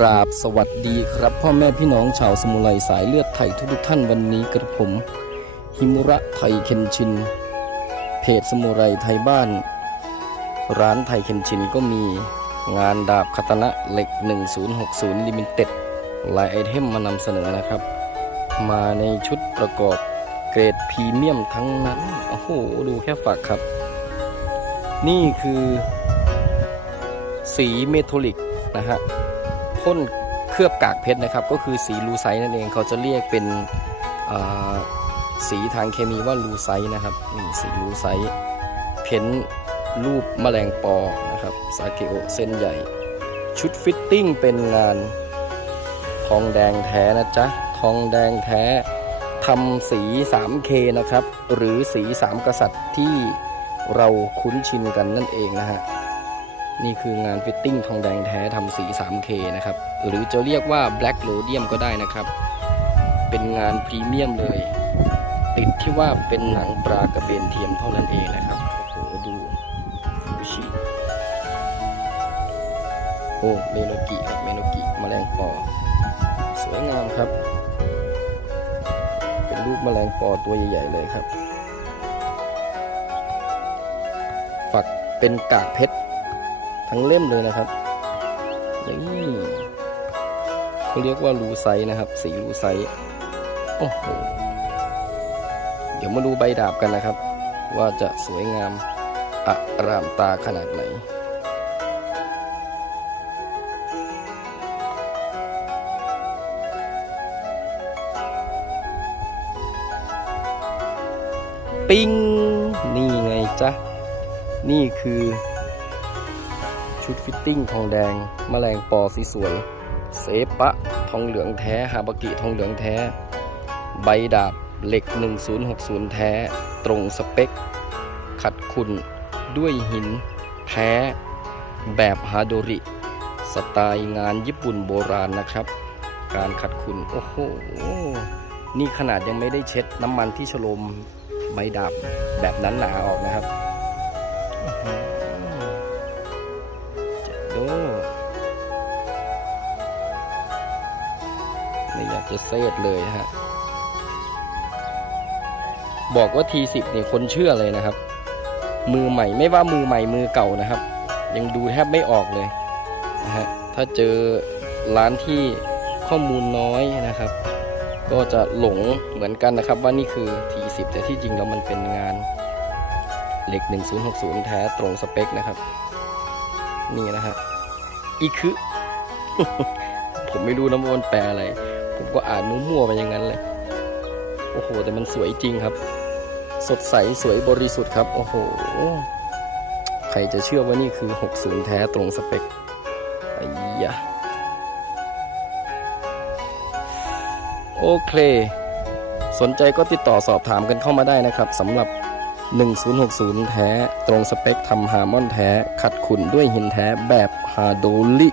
ราบสวัสดีครับ พ่อแม่พี่น้องชาวสมุไรสายเลือดไทยทุกๆท่านวันนี้กระผมฮิมุระไทยเคนชิน เพจสมุไรไทยบ้าน ร้านไทยเคนชินก็มีงานดาบคาตนะเหล็ก 1060ลิมิเต็ดลายไอเทมมานำเสนอนะครับ มาในชุดประกอบเกรดพรีเมียมทั้งนั้น โอ้โห ดูแค่ฝักครับ นี่คือ สีเมทัลลิกนะฮะ พ่นเคลือบกากเพชรนะครับ ก็คือสีลูไซนั่นเองเขาจะเรียกเป็นสีทางเคมีว่าลูไซนะครับนี่สีลูไซเพ้นท์รูปแมลงปอนะครับสาเกโอเส้นใหญ่ ชุดฟิตติ้งเป็นงานทองแดงแท้นะจ๊ะทองแดงแท้ทำสี 3K นะครับ หรือสี 3 กษัตริย์ที่เราคุ้นชินกันนั่นเองนะฮะ นี่คืองานฟิตติ้งทองแดงแท้ทำสี 3K นะครับ หรือจะเรียกว่า Black Rhodium ก็ได้นะครับ เป็นงานพรีเมียมเลย ติดที่ว่าเป็นหนังปลากระเบนเทียมเท่านั้นเองนะครับ โอ้โห ดูฟูชิโอ้เมโนกิครับเมโนกิแมลงปอ สวยงามครับ เป็นรูปแมลงปอตัวใหญ่ ๆ เลยครับ ฝักเป็นกากเพชร ทั้งเล่มเลยนะครับนี่เขาเรียกว่ารูไซนะครับ สีรูไซโอ้โหเดี๋ยวมาดูใบดาบกันนะครับ ว่าจะสวยงามอารามตาขนาดไหนปิ้งนี่ไงจ๊ะ นี่คือ ชุดฟิตติ้งทองแดงมแมลงปอสีสวย เซปะ ทองเหลืองแท้ฮาบากิทองเหลืองแท้ ใบดาบเหล็ก 1060 แท้ ตรงสเปค ขัดขุนด้วยหิน แท้ แบบฮาโดริ สไตล์งานญี่ปุ่นโบราณนะครับ การขัดขุนโอ้โห นี่ขนาดยังไม่ได้เช็ดน้ำมันที่ฉโลมใบดาบแบบนั้นหนาออกนะครับ จะเซตเลยฮะ บอกว่าทีสิบเนี่ยคนเชื่อเลยนะครับ มือใหม่ไม่ว่ามือใหม่มือเก่านะครับ ยังดูแทบไม่ออกเลยนะฮะถ้าเจอร้านที่ข้อมูลน้อยนะครับ ก็จะหลงเหมือนกันนะครับ ว่านี่คือทีสิบแต่ที่จริงแล้วมันเป็นงานเหล็ก 1060 แท้ตรงสเปคนะครับ นี่นะฮะอีคือผมไม่รู้นะว่ามันแปลอะไร ผมก็อ่านมั่วๆไปอย่างนั้นเลย โอ้โห แต่มันสวยจริงครับ สดใสสวยบริสุทธิ์ครับ โอ้โห ใครจะเชื่อว่านี่คือ 60 แท้ตรงสเปคไอ้ยะโอเค สนใจก็ติดต่อสอบถามกันเข้ามาได้นะครับสำหรับ 1060 แท้ ตรงสเปคทำฮาร์มอนแท้ ขัดขุนด้วยหินแท้แบบฮาโดลิ